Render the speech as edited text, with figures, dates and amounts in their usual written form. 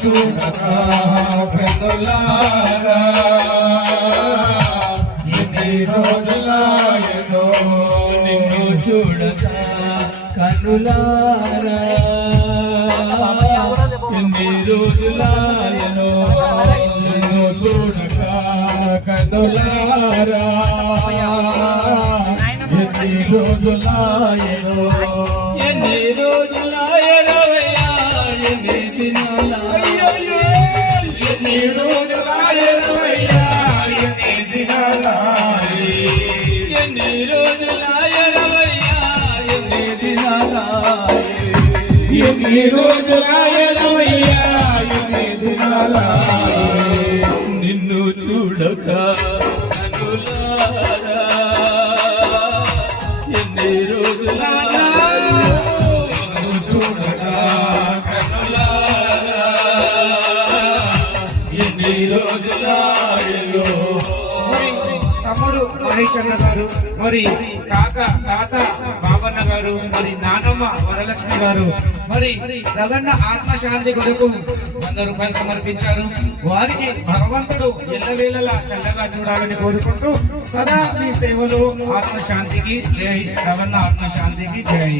చూడక కనులారా ఎన్ని రోజులాయనో నిన్ను చూడక కనులారా ఎన్ని రోజులాయనో నిన్ను చూడక కనులారా ఎన్ని రోజులాయనో ఎన్ని రోజులాయనవయ్యా ఎన్ని దినాలయ్యో ఎన్ని రోజులాయనవయ్యా ఎన్ని దినాలాయి ఎన్ని రోజులాయనవయ్యా ఎన్ని దినాలాయి ఎన్ని రోజులాయనవయ్యా ఎన్ని దినాలాయి నిన్ను చూడక కనులారా ఎన్ని రోజులారా నిన్ను చూడక కనులారా ఎన్ని రోజులాయనో తమ్ముడు మహేష్ అన్న గారు, మరి కాక తాత బాబన్న గారు, మరి నానమ్మ వరలక్ష్మి గారు, మరి రగన్న ఆత్మశాంతి కొరకు 100 రూపాయలు సమర్పించారు. వారికి భగవంతుడు ఎల్లవేళలా చల్లగా చూడాలని కోరుకుంటూ సదా మీ సేవలు ఆత్మశాంతికి జై. రగన్న ఆత్మశాంతికి జై.